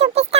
mucho pescado.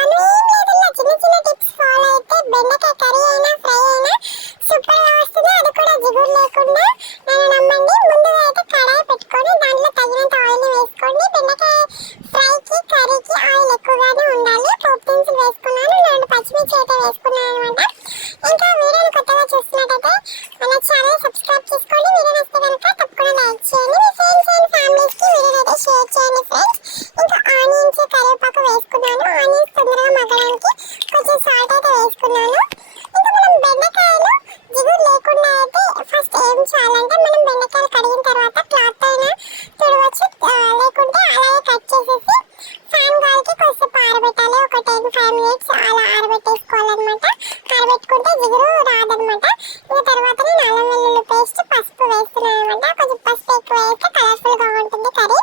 పప్పు వేస్తే కలర్ఫుల్గా ఉంటుంది కర్రీ.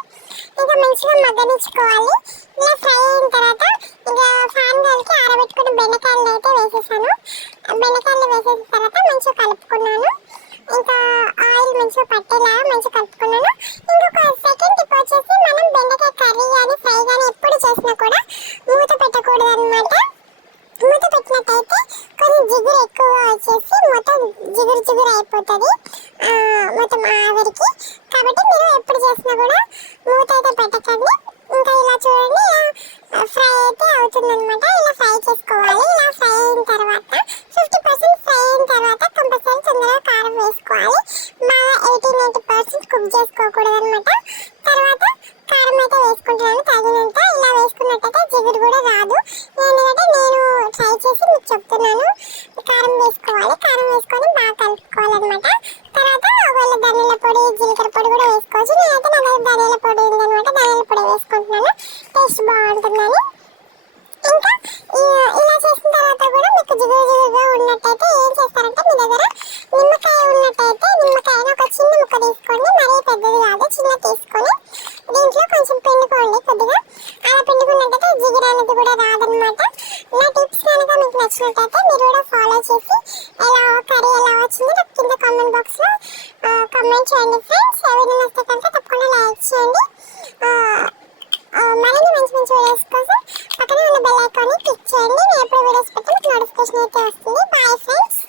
ఇంకా మంచిగా మగ్గనిచ్చుకోవాలి. ఇలా ఫ్రై అయిన తర్వాత ఇంకా ఫ్యాన్ కలికి ఆరబెట్టుకున్న బెండకాయలు అయితే వేసేసాను. బెండకాయలు వేసేసిన తర్వాత మంచిగా కలుపుకున్నాను. ఇంకా ఆయిల్ మంచిగా పట్టేలా మంచిగా కలుపుకున్నాను. ఇంకొక సెకండ్ టిప్ వచ్చేసి మనం బెండకాయ కర్రీ కానీ ఫ్రై కానీ ఎప్పుడు చేసినా కూడా మూత పెట్టకూడదు అనమాట మూత పెట్టినట్టయితే కొంచెం జిగురు ఎక్కువ వచ్చేసి మొత్తం జిగురు జిగురు అయిపోతుంది. మొత్తం ఆవిరికి అవుతుంది అనమాట ఇలా ఫ్రై చేసుకోవాలి. ఇలా ఫ్రై అయిన తర్వాత ఫిఫ్టీ పర్సెంట్ ఫ్రై అయిన తర్వాత కంపల్సరీ తొందరగా కారం వేసుకోవాలి. బాగా ఎయిటీ నైంటీ పర్సెంట్ కుక్ చేసుకోకూడదు అనమాట తర్వాత కారం అయితే వేసుకుంటున్నాను. తగినంత ఇలా వేసుకున్నట్టయితే జిగురు కూడా రాదు. ఎందుకంటే నేను ట్రై చేసి మీకు చెప్తున్నాను. కారం వేసుకోవాలి. కారం వేసుకొని బాగా కలుపుకోవాలన్నమాట. తర్వాత ఒకవేళ ధనియాల పొడి జీలకర్ర పొడి కూడా వేసుకోవచ్చు. నేనైతే నా దగ్గర ధనియాల పొడి వేసుకొని దీంట్లో కొంచెం పిండుకోండి కొద్దిగా. అలా పిండుకున్నట్టయితే జిగిర అనేది కూడా రాదనమాట. నా టిప్స్ కనుక మీకు నచ్చినట్టయితే మీరు కూడా ఫాలో చేసి ఎలా కర్రీ ఎలా వచ్చింది నాకు కింద కామెంట్ బాక్స్లో కామెంట్ చేయండి ఫ్రెండ్స్ ఎవరైనా వస్తే కనుక తప్పకుండా లైక్ చేయండి. మరిన్ని మంచి మంచి వీడియోస్ కోసం పక్కనే ఉన్న బెల్ ఐకాన్ని క్లిక్ చేయండి. నేను ఎప్పుడు వీడియోస్ పెట్టిన నోటిఫికేషన్ అయితే వస్తుంది. Bye friends